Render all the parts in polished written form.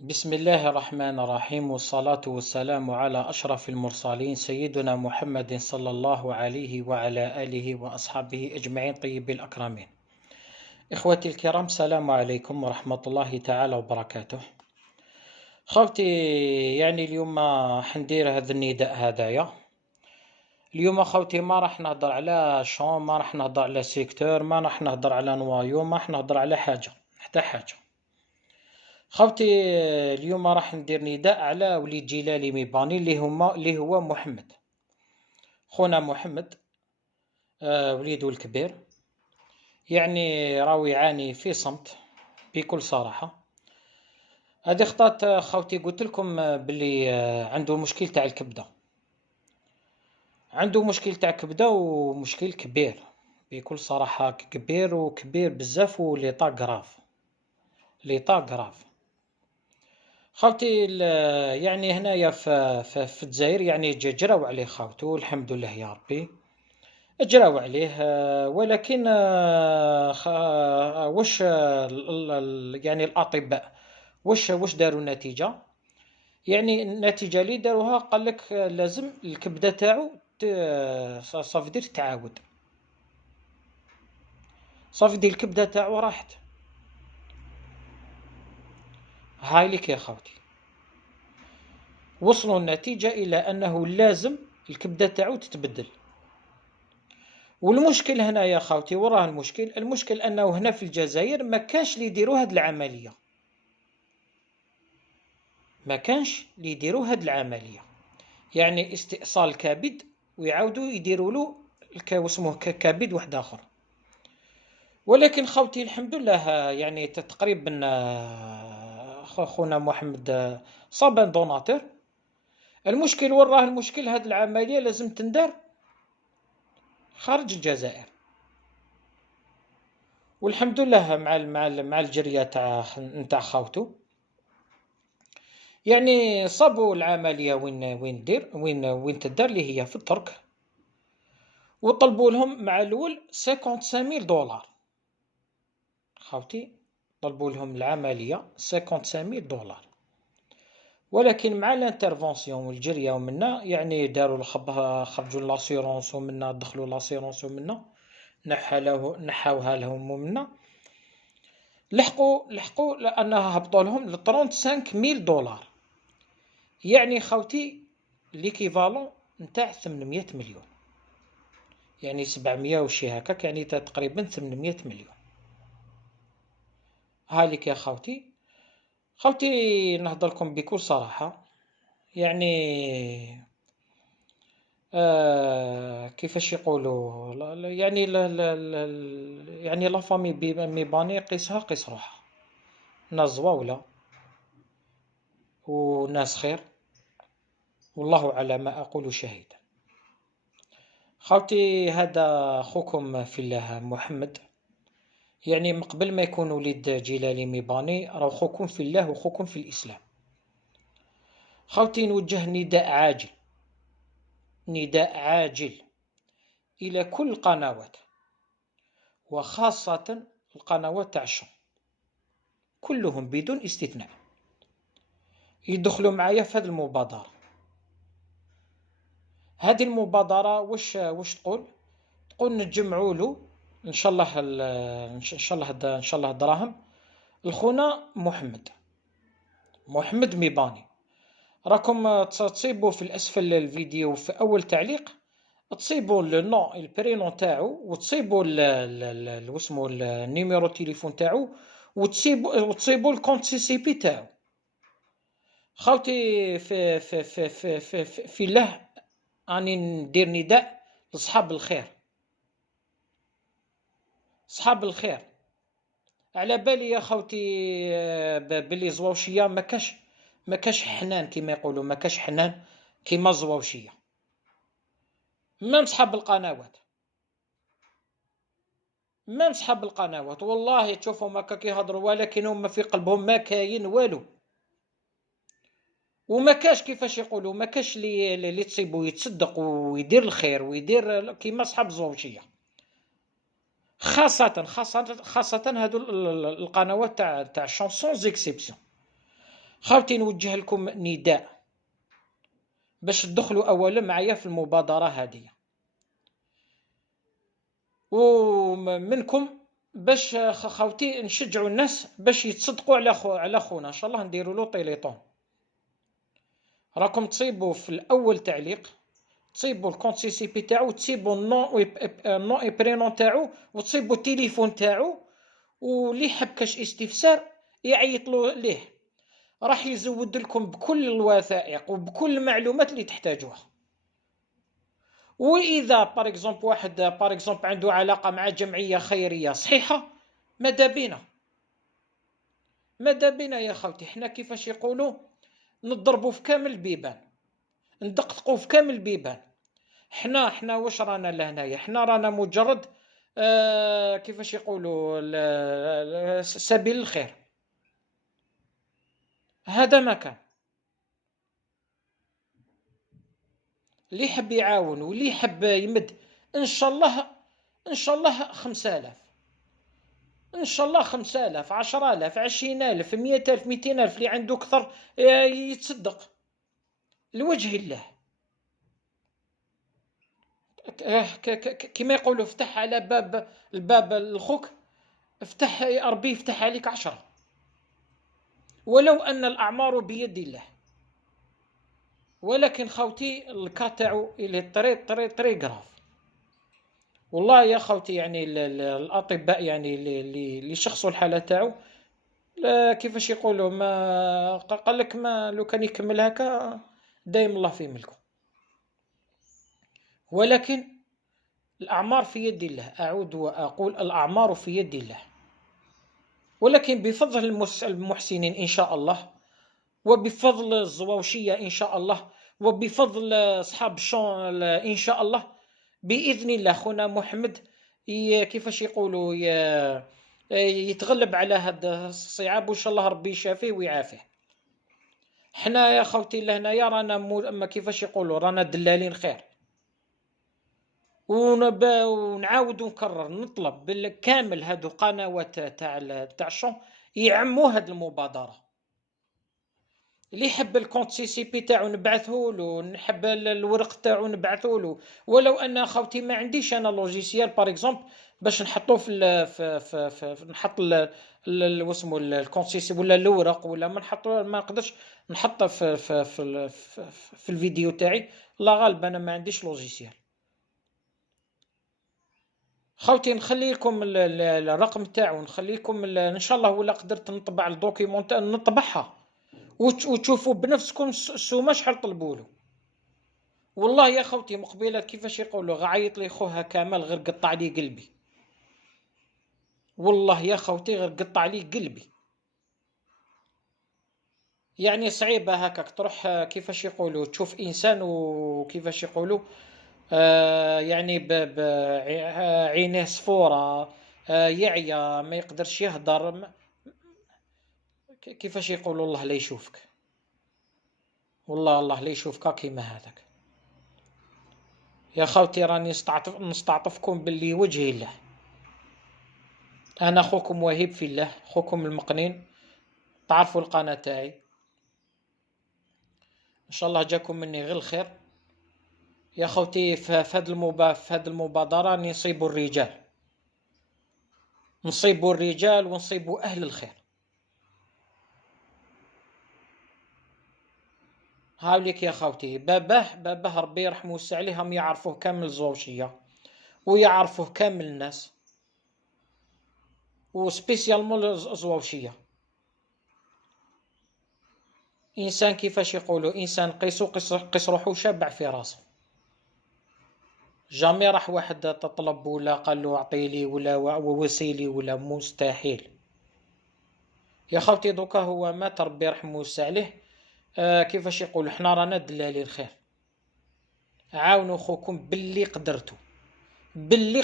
بسم الله الرحمن الرحيم والصلاة والسلام على أشرف المرسلين سيدنا محمد صلى الله عليه وعلى آله وأصحابه أجمعين طيبين الأكرمين. إخوتي الكرام، السلام عليكم ورحمة الله تعالى وبركاته. خوتي، اليوم حندير هذا النداء هدايا. اليوم خوتي ما راح نهضر على شون، ما راح نهضر على سيكتور، ما راح نهضر على نوايو، ما راح نهضر على حاجة حتى حاجة. خوتي، اليوم راح ندير نداء على وليد جيلالي ميباني اللي هو محمد، خونا محمد. وليدو الكبير راهو يعاني في صمت بكل صراحة. هذه خطات خوتي، قلت لكم باللي عنده مشكل تاع الكبدة، عنده مشكل تاع كبدة ومشكل كبير بكل صراحة، كبير وكبير بزاف، وليطا غراف ليطا غراف. خاوتي هنايا في الجزائر جراو عليه خاوتو، الحمد لله يا ربي جراو عليه. ولكن واش الأطباء واش داروا النتيجة؟ النتيجة اللي داروها قال لك لازم الكبدة تاعو صافي دير تعاود، صافي دير الكبدة تاعو راحت. هاي لك يا خاوتي، وصلوا النتيجة إلى أنه لازم الكبدة تاعو تتبدل. والمشكل هنا يا خاوتي، وراه المشكل أنه هنا في الجزائر ما كانش اللي يديروا هاد العملية، ما كانش اللي يديروا هاد العملية، استئصال كبد ويعاودوا يديروا له واسمه كبد واحد آخر. ولكن خاوتي الحمد لله تقريبا خونا محمد صاب دوناتور. المشكل وراه المشكل، هاد العملية لازم تندار خارج الجزائر. والحمد لله مع الجرية تاع خاوتو، صابوا العملية وين تدار، اللي هي في الترك، وطلبوا لهم مع الأول 55,000 دولار. خاوتي طلبوا لهم العملية 55,000 دولار، ولكن مع الانترفونسيون والجرية ومنا داروا خرجوا لاسيرونس ومنا دخلوا لاسيرونس ومنا نحاوها لهم ومنا لحقوا لأنها هبطوا لهم ل 35,000 دولار. خوتي ليكيفالون نتاع 800 مليون، 700 وشي هكاك، تقريبا 800 مليون. هالك يا خوتي نهضر لكم بكل صراحة. كيفاش يقولوا، لا فامي ميباني قيسها قيس روحها، ناس زواولة وناس خير، والله على ما أقول شهيد. خاوتي هذا خوكم في الله محمد، من قبل ما يكون وليد جيلالي ميباني راه خوكم في الله وخوكم في الإسلام. خاوتي نوجه نداء عاجل إلى كل القنوات، وخاصة القنوات تاع الشام، كلهم بدون استثناء يدخلوا معايا في هذه المبادرة. هذه المبادرة واش تقول نجمعوا له ان شاء الله دراهم الخونا محمد ميباني. راكم تصيبوا في الاسفل الفيديو في اول تعليق، تصيبوا لو نو البرينون تاعو، وتصيبوا واسمو النيميرو تليفون تاعو، وتصيبوا الكونت سي سي بي تاعو. خاوتي في الله اني ندير نداء لصحاب الخير، صحاب الخير. على بالي يا خوتي بلي زواوشيه ما كاش حنان كيما يقولوا، ما كاش حنان كيما زواوشيه. مام صحاب القنوات والله تشوفهم هكا كيهضروا، ولكن هما في قلبهم ما كاين والو، وما كاش كيفاش يقولوا، ما كاش اللي تصيبوا يتصدق ويدير الخير ويدير كيما صحاب زواوشيه. خاصة هادو القنوات تاع الشانسون زيكسيبسيون. خاوتي نوجه لكم نداء باش تدخلوا اولا معايا في المبادرة هذه، ومنكم باش خاوتي نشجعوا الناس باش يتصدقوا على خونا. ان شاء الله نديروا له تيليطون. راكم تصيبوا في الاول تعليق، تصيبوا الكونت سي سي بي تاعو، تصيبوا النو اي برينون تاعو، وتصيبوا التليفون تاعو، واللي حب كاش استفسار يعيط له ليه، راح يزود لكم بكل الوثائق وبكل المعلومات اللي تحتاجوها. واذا بار اكزومبل واحد بار اكزومبل عنده علاقه مع جمعيه خيريه صحيحه، ماذا بينا يا خوتي، حنا كيفاش يقولوا نضربوا في كامل البيبان، ندقدقوا في كامل البيبان. حنا واش رانا لهنايا؟ حنا رانا مجرد كيفاش يقولوا سبيل الخير. هذا ما كان. اللي يحب يعاون واللي يحب يمد ان شاء الله 5000، ان شاء الله 5000، 10000، 20000، 100000، 200000، اللي عنده اكثر يتصدق لوجه الله. كما يقولوا افتح على الباب لخوك، افتح ربي يفتح عليك 10، ولو ان الاعمار بيد الله. ولكن خوتي الكا تاعو اللي طري غراف. والله يا خوتي يعني الاطباء يعني اللي شخصوا الحاله تاعو، كيفاش يقولوا، ما قال لك ما لو كان يكمل هكا دايم الله في ملكه. ولكن الأعمار في يد الله، أعود وأقول الأعمار في يد الله، ولكن بفضل المحسنين إن شاء الله، وبفضل الزواوشية إن شاء الله، وبفضل أصحاب الشون إن شاء الله، بإذن الله خونا محمد كيفاش يقولوا يتغلب على هذا الصعاب، وإن شاء الله ربي يشافيه ويعافيه. حنا يا خوتي لهنايا رانا كيفاش يقولوا رانا دلالين خير، ونعاود ونكرر نطلب بالكامل هذو قنوات تاع الشون يعموا هذه المبادره. اللي يحب الكونت سي سي بي تاعو نبعثه له، نحب الورق تاعو نبعثه له. ولو ان خوتي ما عنديش انا لوجيسيال بار اكزومبل باش نحطوه في نحط واسمو الكونت سي سي ولا الورق، ولا ما نقدرش نحطه في الفيديو تاعي. لا غالب انا ما عنديش لوجيسيال. خوتي نخلي لكم الرقم تاعو، نخلي لكم ان شاء الله ولا قدرت نطبع الدوكيمونت نطبعها وتشوفوا بنفسكم السومه شحال طلبوا له. والله يا خوتي مقبله كيفاش يقولوا غعيط لي خوها كمال غير قطع لي قلبي. والله يا خوتي غير قطع لي قلبي. يعني صعيبه هكاك تروح كيفاش يقولوا تشوف انسان وكيفاش يقولوا يعني بعينيه صفوره، يعيا ما يقدرش يهضر، كيفاش يقولوا الله لا يشوفك. والله الله لا يشوفك كيما هذاك. يا خوتي راني نستعطفكم باللي وجه الله. انا اخوكم وهيب في الله، اخوكم المقنين، تعرفوا القناه تاعي. ان شاء الله جاكم مني غير الخير يا خوتي. في هذه المبادره نصيبوا الرجال، نصيبوا الرجال ونصيبوا اهل الخير. هاوليك يا خوتي باباه ربي يرحمه ويوسع عليه، هم يعرفوه كامل الزوجيه ويعرفوه كامل الناس، وسبيسيالمون الزواوشيه. انسان كيفاش يقولوا انسان قيس روحو شابع في راسه. جامي راح واحد تطلب ولا قال له اعطيلي ولا وسيلي ولا مستحيل. يا خوتي دوكا هو مات ربي يرحمه ويوسع عليه. كيفاش يقول حنا رانا دلالي الخير. عاونوا خوكم باللي قدرتوا، باللي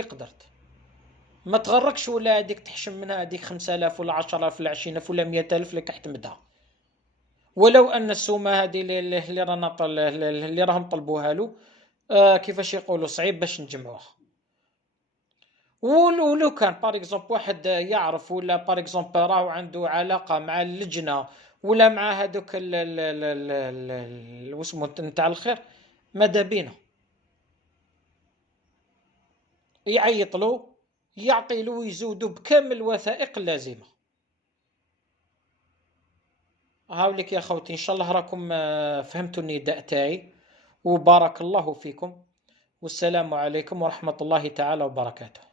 قدرت ما تغركش ولا هذيك تحشم منها هذيك 5000 ولا 10000 ولا 20000 ولا 100000 لك احتمدها. ولو ان السومه هذه اللي راهم طلبوها له كيفاش يقولوا صعيب باش نجمعوها. ولو كان باغ اكزومبل واحد يعرف، ولا باغ اكزومبل راهو عنده علاقة مع اللجنة ولا مع هذوك واسمو نتاع الخير، ماذا بينا يعيط له، يعطي له ويزودوا بكامل الوثائق اللازمة. هاوليك يا خوتي، ان شاء الله راكم فهمتوا النداء تاعي، وبارك الله فيكم، والسلام عليكم ورحمة الله تعالى وبركاته.